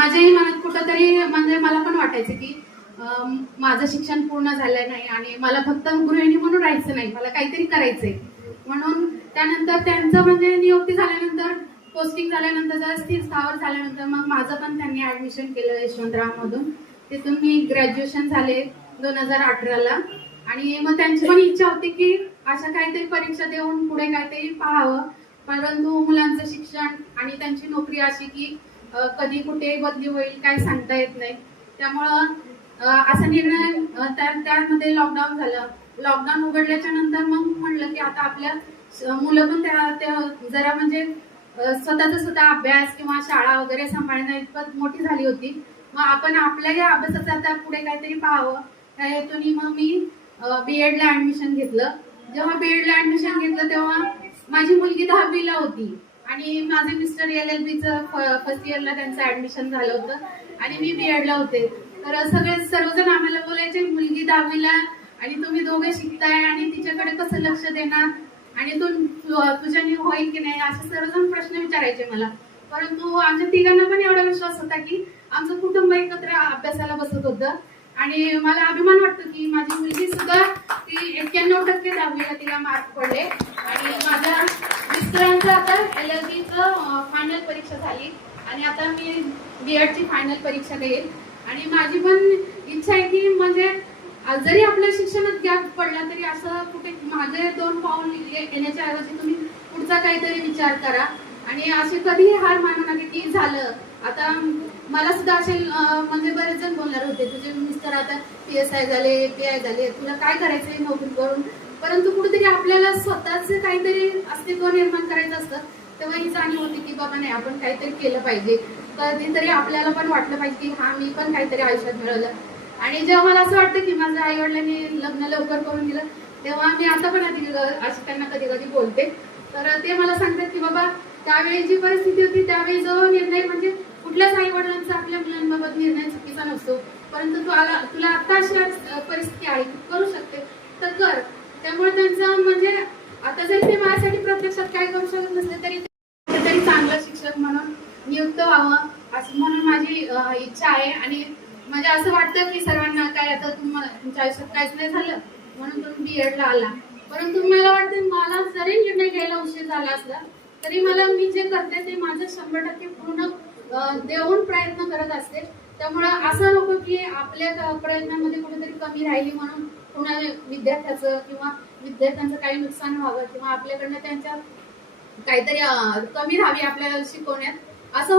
माझ्याही मनात कुठंतरी म्हणजे मला पण वाटायचं की माझं शिक्षण पूर्ण झालं नाही आणि मला फक्त गृहिणी म्हणून राहायचं नाही, मला काहीतरी करायचंय. म्हणून त्यानंतर त्यांचं म्हणजे नियुक्ती झाल्यानंतर, पोस्टिंग झाल्यानंतर, जरा स्थिर स्थावर झाल्यानंतर मग माझं पण त्यांनी ऍडमिशन केलं यशवंतराव मधून. तिथून मी ग्रॅज्युएशन झाले 2018ला. आणि मग त्यांची पण इच्छा होती की अशा काहीतरी परीक्षा देऊन पुढे काहीतरी पाहावं. परंतु मुलांचं शिक्षण आणि त्यांची नोकरी अशी की कधी कुठे बदली होईल काय सांगता येत नाही. त्यामुळं असा निर्णय त्यामध्ये लॉकडाऊन झालं. लॉकडाऊन उघडल्याच्या नंतर मग म्हणलं की आता आपल्या मुलं पण त्या जरा म्हणजे स्वतःचा स्वतः अभ्यास किंवा शाळा वगैरे सांभाळण्या इतपत मोठी झाली होती. मग आपण आपल्याही अभ्यासाचा आता पुढे काहीतरी पाहावं त्या हेतून मग मी बीएड ला ऍडमिशन घेतलं. जेव्हा बीएड ला ऍडमिशन घेतलं तेव्हा माझी मुलगी 10वीला होती आणि माझे मिस्टर LLBचं फर्स्ट इयरला त्यांचं ऍडमिशन झालं होतं आणि मी बीएडला होते. तर सर्वजण आम्हाला बोलायचे मुलगी 10वीला आणि तुम्ही दोघे शिकताय आणि तिच्याकडे कसं लक्ष देणार आणि तुझ्याने होईल की नाही, असे सर्वजण प्रश्न विचारायचे मला. परंतु आमच्या तिघांना पण एवढा विश्वास होता की आमचं कुटुंब एकत्र अभ्यासाला बसत होतं. आणि मला अभिमान वाटतो की माझी मुलगी सुद्धा ती 91% 10वीला तिला मार्क पडले. आणि माझ्या मिस्टरांचं आता LLBचं फायनल परीक्षा झाली आणि आता मी बीएडची फायनल परीक्षा देईल. आणि माझी पण इच्छा आहे की म्हणजे जरी आपल्या शिक्षणात गॅप पडला तरी असं कुठे मागे 2 पाऊल येण्याच्या ऐवजी तुम्ही पुढचा काहीतरी विचार करा आणि असे कधीही हार मानू नका की झालं. आता मला सुद्धा असे म्हणजे बरेच जण बोलणार होते तुझे मिस्टर आता PSI झाले, API झाले, तुला काय करायचंय नोकरी करून. परंतु कुठेतरी आपल्याला स्वतःच काहीतरी अस्तित्व निर्माण करायचं असतं. तेव्हा ही जाणीव होती की बाबा नाही आपण काहीतरी केलं पाहिजे. कधीतरी आपल्याला पण वाटलं पाहिजे की हा मी पण काहीतरी आयुष्यात मिळवलं. आणि जेव्हा मला असं वाटतं की माझ्या आई वडिलांनी लग्न लवकर करून दिलं तेव्हा मी आता पण अशी त्यांना कधी कधी बोलते. तर ते मला सांगतात की बाबा त्यावेळी जी परिस्थिती होती त्यावेळी जो निर्णय म्हणजे कुठल्याच आई वडिलांचा आपल्या मुलांबाबत निर्णय चुकीचा नसतो. परंतु तुला आता अशा परिस्थिती आहे करू शकते तर कर. त्यामुळे त्यांचं म्हणजे आता जरी ते माझ्यासाठी प्रत्यक्षात काय करू शकत नसले तरी चांगलं शिक्षक म्हणून नियुक्त व्हावं असं म्हणून माझी इच्छा आहे. आणि म्हणजे असं वाटतं की सर्वांना काय आता तुमच्या आयुष्यात काहीच नाही झालं म्हणून तुम्ही बीएडला आला. परंतु मला वाटतं मला जरी निर्णय घ्यायला उशीर झाला असला तरी मी जे करते ते माझं 100% पूर्ण देऊन प्रयत्न करत असते. त्यामुळं असं नको की आपल्या प्रयत्नांमध्ये कुठेतरी कमी राहिली म्हणून पुन्हा विद्यार्थ्याचं किंवा विद्यार्थ्यांचं काही नुकसान व्हावं किंवा आपल्याकडनं त्यांच्या काहीतरी कमी राहावी आपल्याला शिकवण्यात असं